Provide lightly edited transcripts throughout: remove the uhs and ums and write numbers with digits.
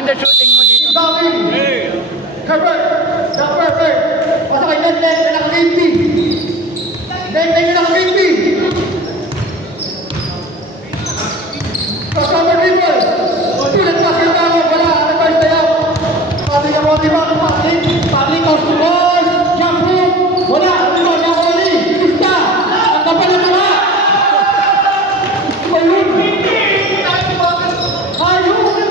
maganda shooting mo dito. Dami! Herbert! Herbert! Pasa kay Nek na naka-50! Nek na naka-50! Kasama people! Pilat ka kita mo! Wala! Ano ba yung tayo? Pati ka mo, di ba? Pati ka sumol! Jump hook! Wala! Di ba? Nakawali! Pista! Ang kapal na mga! Ayun! Ayun!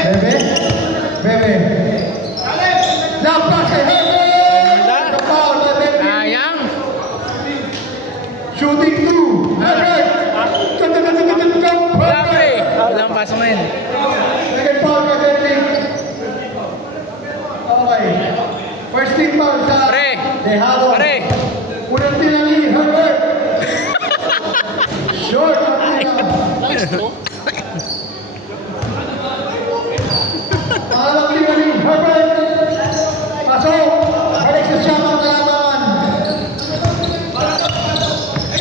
Bebe? Bebe? Dapat kay Bebe! Kapal na Bebe! Sayang. Shooting 2! Bebe! Wala pre. Walang pasok na yun. Second foul kay Bebe! Okay. First team foul sa Pre. Dejado. Pre. Unang tinangi, Herbert! Short! Pangalawang tinangi, Herbert! Pasok! Alexis Siama ang kalaban!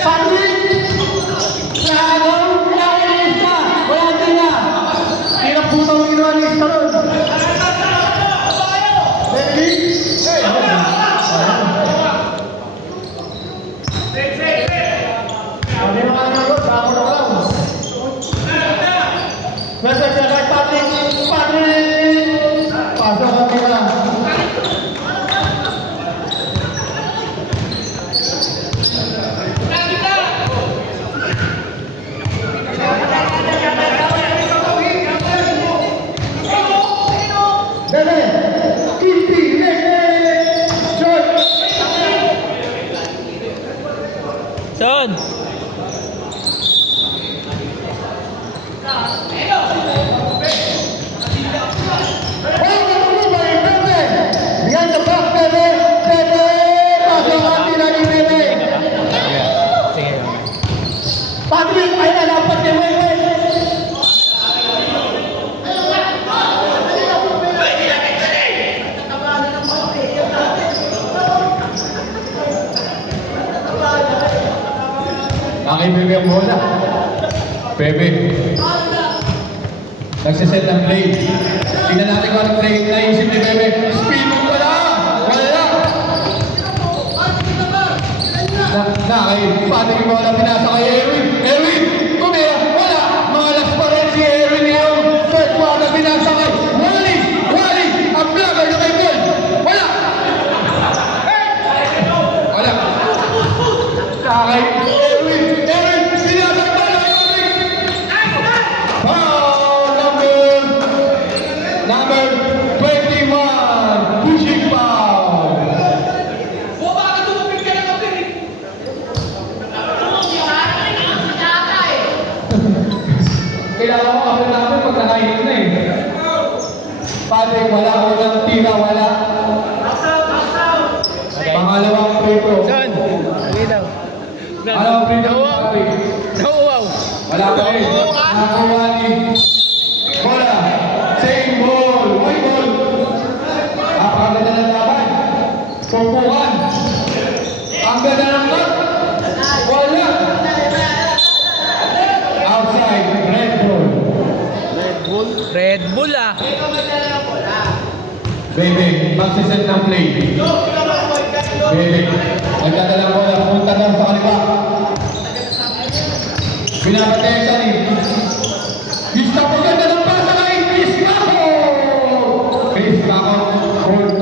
Patrick! Dragon! Lista! Wala tira! Hirap putang ginawa ni Lista ron! Bendy! Hindi naman ang nalot, bako na lang. Message na kay Patrick! Patrick! Pasok ang tira! Bebe! Kimpi! Bebe! Shot! Son. Behind the back, Bebe! Bebe! Pasok ang tira ni Bebe! Sige. Patrick! Ay na dapat ni Bebe! Kay Bebe ang bola. Bebe. Nagsiset ng play. Tingnan natin kung anong play naisip ni Bebe. Spin wala! Wala! Kay Patrick yung bola pinasa kay Erwin. Erwin! Kumera! Wala! Malas pa rin si Erwin yung third quarter pinasa kay Wally! Wally! Ang vlogger na kay Paul! Wala! Wala! Kay Erwin! Erwin! Pinasa pa na Erwin! Foul number 21! Pushing foul! Kailangan mo kapit namin pag nakainit na eh. Patrick, wala. Unang tira, wala. Pangalawang free throw. Son. Hindi daw. Pangalawang free throw, Patrick. Nauuaw. Wala pa rin. Nakakuha ni bola. Same ball. White ball. Napakaganda ng laban. Pumpukan. Ang ganda ng cut. Wala. Outside. Red ball. Red Bull ah. Bebe, magsiset ng play. Bebe, nagdadalang bola. Punta lang sa kaliwa. Pinapatay sa rin. Vista po ganda ng pasa kay Chris Caco. Chris Caco for 2.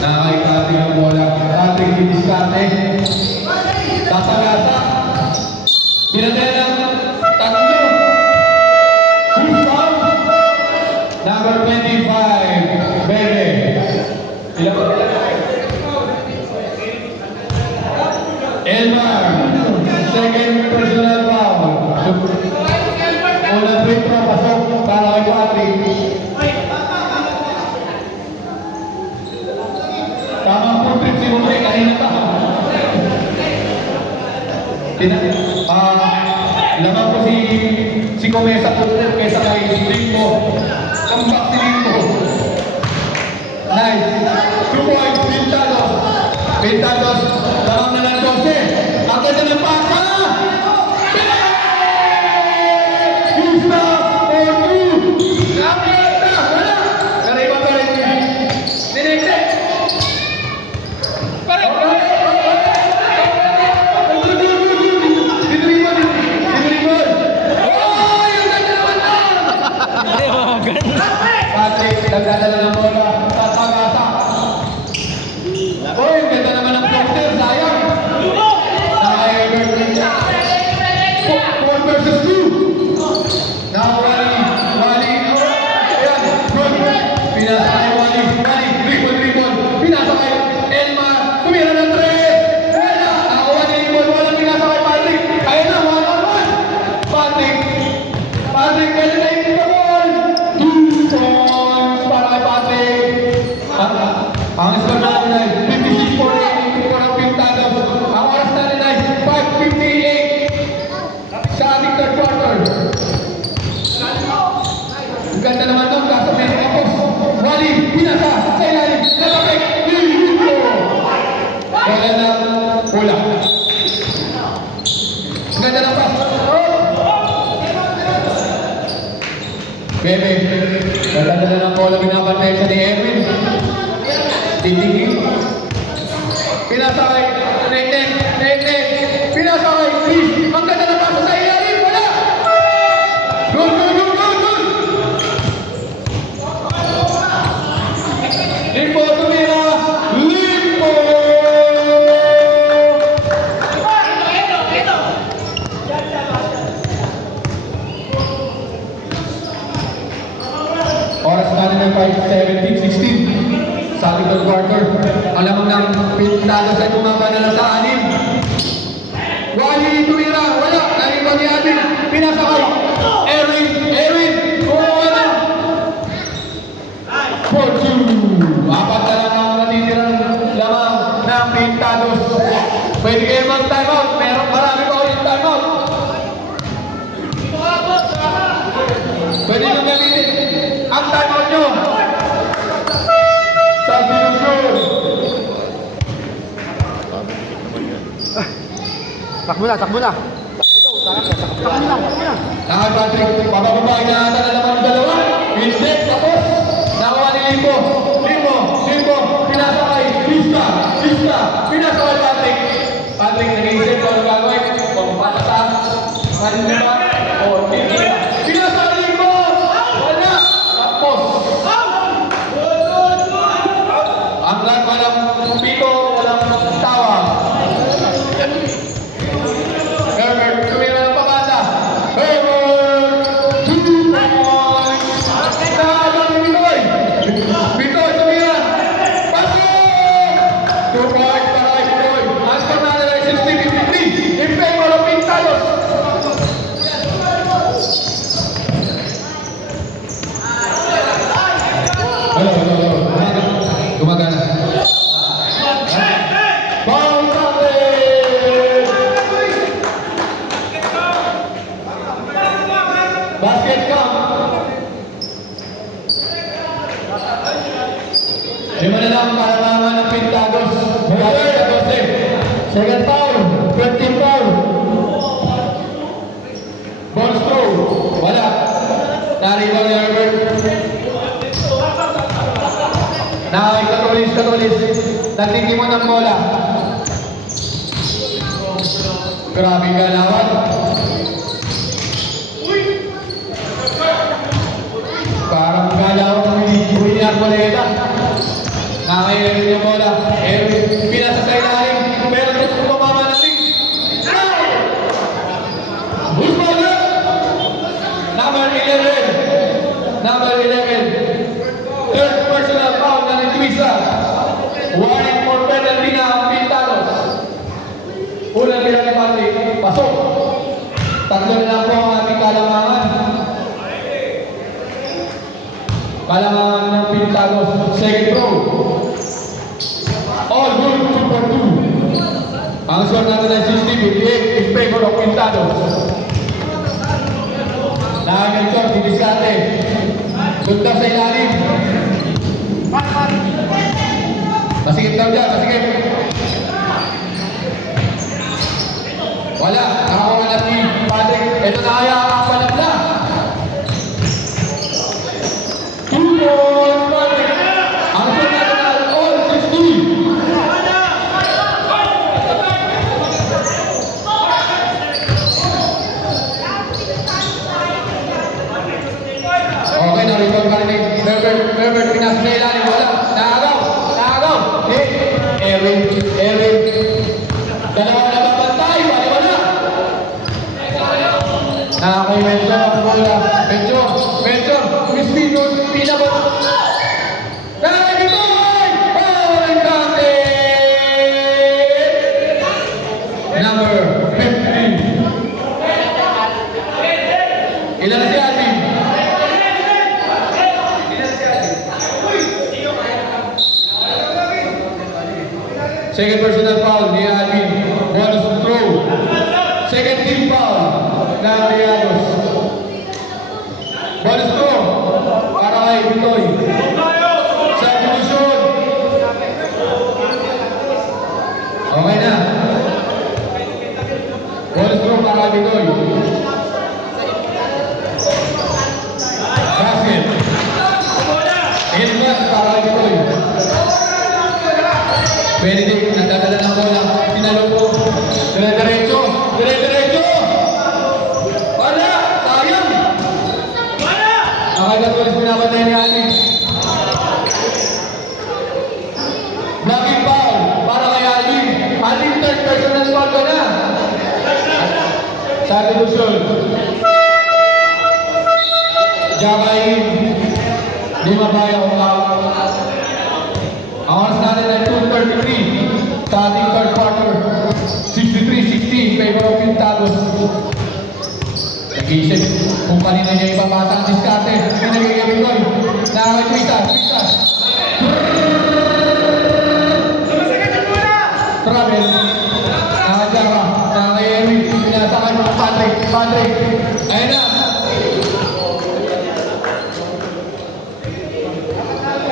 Nakakikati ng bola. Patrick Diniscarte. Tatagasa. Pinatay ng tatlo. Chris Caco. Number 25. Bebe. Ilan ba? Elmar. Second personal foul. Unang free throw, pasok para kay Patrick. Tamang full trip si Bumre, kanina pa. Lamang ko si Comesa full trip kaysa kay Limbo. Ang back si Limbo. Nice. 2 points, Pintado. Pintados, lamang na ng 12. Ang ganda ng pasa! Gusta! Ordu! Lapit na! Wala! Nariba pa rin. Direkte! Patrick, nagdadala ng bola. Tatagasa. Oy, ganda naman ng poster. Sayang. One versus two. Now, Wally. Ayan. Good. Pinasa kay Wally. Dribble. Pinasa kay Elmar. Tumira ng 3. Wala. Nakakuha ni Ibon. Wala pinasa kay Patrick. Ayan na, 1-on-1. Patrick, pwede na yung ball. 2 points para kay Patrick. Ang score natin ay 56-48 for ang Pintados. Ang oras natin ay 5:58 sa ating third quarter. Ang ganda naman doon, kaso may kapos. Wally, pinasa, sa ilalim, nalapit, Lilito. Wala na, pula. Ang ganda ng pass. Bebe, nagdadala ng bola, binabantay siya ni Erwin. Titingin. Pinasa kay Nate. Pinasa kay Chris. Ang ganda ng pasa sa ilalim. Wala! Good! Limpo, tumira! Limpo! Oras natin ng 5:17-16 sa third quarter. Alam ng Pintados ay bumaba na sa 6. Wally tumira, wala. Nariba ni Adil. Pinasa kay Erwin. Kumuha na. 4-2. Apat na lang ang natitirang lamang ng Pintados. Pwede kayo mag-time out. Marami pa ulit time out. Pwede nyo gamitin ang time out nyo. Substitution. Takbo na. Nakay Patrick, pabababa na ata na naman ang dalawa. Hindi, tapos. Nakuha ni Limpo. Pinasa kay Vista. Pinasa kay Patrick. Patrick, nag-iisip ko ang gagawin. Kung patataas, kanina ba? O, hindi. Pinasa kay Limpo. Wala. Tapos. Ang lahat walang pito, walang tawa. Herbert, tumira ng pabanda. Herbert, 2 points. Nakagawa ni Bitoy. Bitoy, tumira. Pasok! 2 points para kay Bitoy. Ang score natin ay 60-53 in favor of Pintados. Hello. Gumagana. Ball basket count. 5 na lang para naman ng Pintados. Second foul. 20 foul. Ball throw. Wala. Naribaw ni Herbert. Katulis. Nagtitimon ng bola. Grabe galawan. Parang galawan ng hindi Arboleda. Nakailan yung bola. Pinasa sa ilalim. Pero gusto kumama natin. Who's bola? Number 11. Third personal foul na ng Twisa. Warning for penalty na ang Pintados. Unang bilang ni Patrick. Pasok. 3 na lang po ang ating kalamangan. Kalamangan ng Pintados. Second throw. All good. 2-2. Ang score natin ay 60-58 in favor of Pintados. Nakagad shot. Didiskate. Punta sa ilalim. Masikip daw dyan, masikip. Erwin. Dalawa na babantay, wala. Kay Medyo ang bola. Medyo, Crispino, pinabot. Dahil ito ay Paul Dante! Number 15. Ilan si Alvin? Second personal foul ni Alvin. Bonus throw. Second team foul ng Riados. Bonus throw para kay Bitoy. Substitution. Okay na. Bonus throw para kay Bitoy. Basket. Inlet para kay Bitoy. Benedict, nagdadala ng bola. Pinaloko. Dire-diretso. Wala! Sayang! Ang Katulis pinapatay ni Ali. Blocking foul para kay Alvin. Alvin, third personal foul ka na. Substitution. Jakain. Di mabaya kung ang oras natin ay 2:33 sa ating third quarter. 63-60 favor of Pintados. Nag-isip kung kanina niya ipapasa ang diskarte. Pinagiging Bitoy. Nakakay Tristan. Travel. Nakajara. Nakakay Erwin. Pinasakan mo Patrick. Ayun na.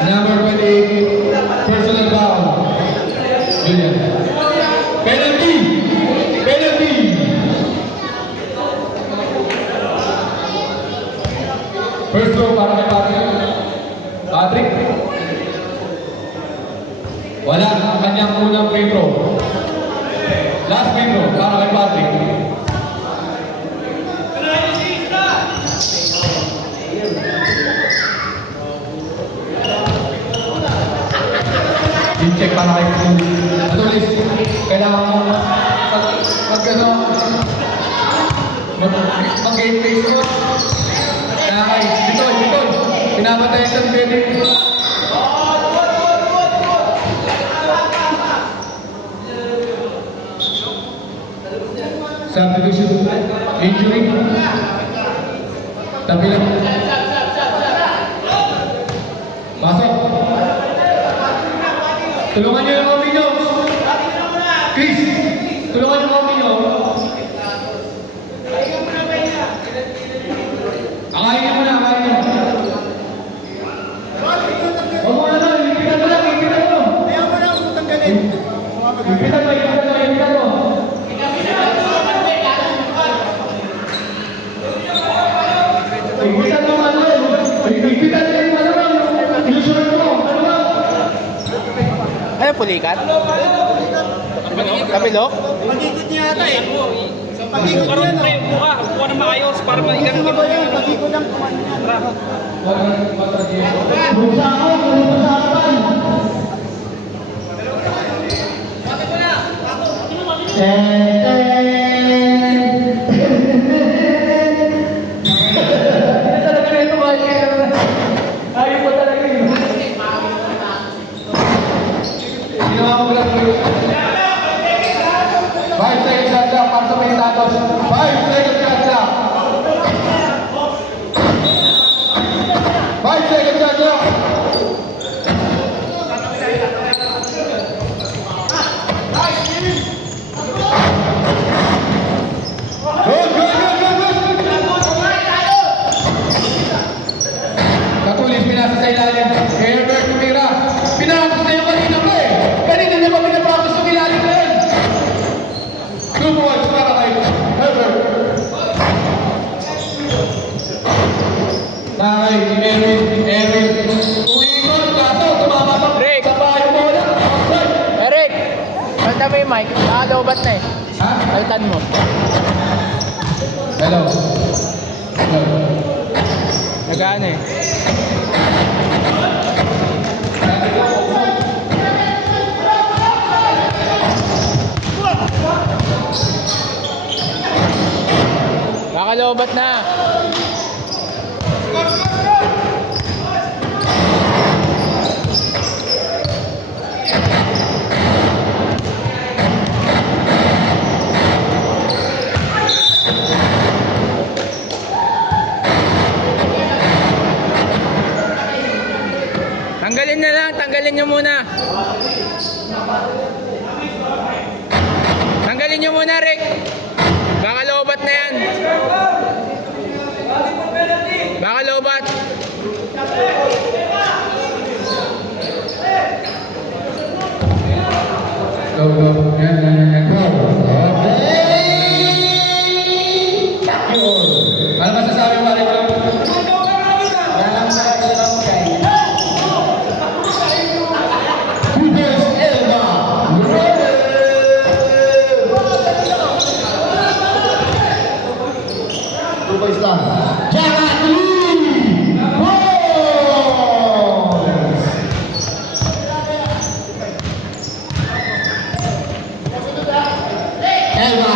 Number 28. Personal foul. Julian. Penalty. First throw para kay Patrick. Wala ang kanyang unang free throw. Last free throw para kay Patrick. Check para kay Katulis. Kailangan mo mag-game face mo. Kaya Bitoy. Pinapatay sa pwede. Substitution. Injury. Tapi lang. Pasok. Tulungan niyo yung Omino. Chris, tulungan niyo yung Omino. Akayin niyo muna. Huwag mo na lang, ipitan mo. Ipitan mo. Ano pulikat? Kapilok? Pag-ikot niya ata eh. Pag-ikot Karoon niya, tayo, buka na maayos para maigan Ano ba yan? Pag-ikot lang kumain niya. Buksa ako, sa harapan. Ayaw pa talaga yun. Ginawa mo lang yun. 5 seconds shot clock para sa Pintados. 5 seconds shot clock. 5 seconds shot clock. Katulis pinasa sa ilalim. Herbert tumira. Pinarapos na yung kanina pa eh. Kanina niya pa pinaprapos yung ilalim na yun. 2 points para kay Herbert. Nakay, Erwin. Umingon, kaso tumama sa Rick. kabayo mo na. Eric! Palitan mo yung mic. Nakalobat na eh. Ha? Palitan mo. Hello. Nag-ano eh. lobat na. Tanggalin na lang, tanggalin nyo muna. Tanggalin nyo muna, Rick. Baka lobat na yan. Baka lobat. Go, go. Yan, yan, yan, yan. Go. Okay. Ano masasabi mo, Rick? Kudos Elba. Two boys lang. Jagat Lee! Balls! Elba.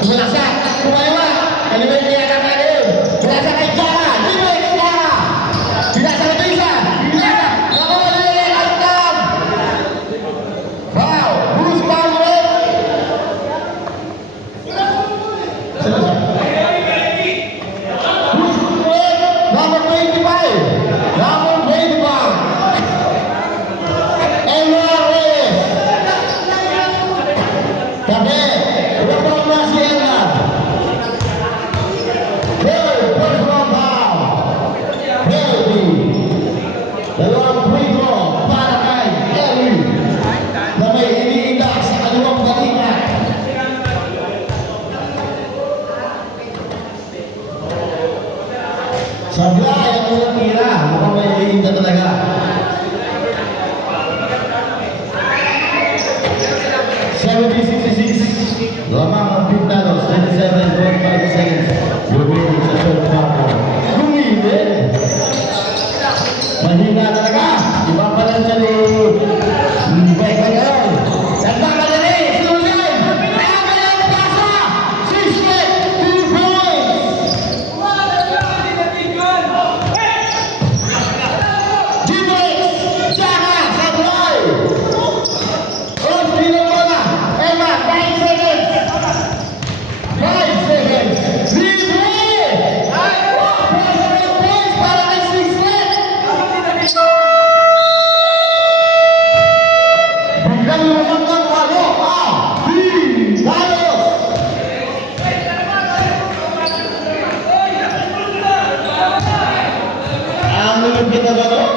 Bulasak. Kumawa. Kalimutan niya ang kanin. Bulasak kay Jara. Liwek Jara. Bulasak kay Bisa. Bulasak. Nakuha ang tam. Wow. Bruce Powell. Number 25. Number 25. Elma Reyes. Tabi. Ilang taon na si Elma? Hey, first round foul. Healthy. Dalawang free throw para kay Ellie na may iniindak sa kaliwang balikat. Sablay ang unang tira. Mukhang may iniindak talaga. Lamang ang Pignanos, 27.5 seconds. Lumili sa third quarter. Lumili! Mahina talaga. Iba pa lang siya ni Beckham. Nagmamadali! Sulit! Nagmamadali! Pasa! 2 points! Jibril! Jaka! Sablay! Oh, bilang mo na! Emma, 5 seconds! 5 seconds! Jibril! Personal points para kay Sixlet! Hanggang lumang ng walo! Carlos! Ang lulupit na ba ito?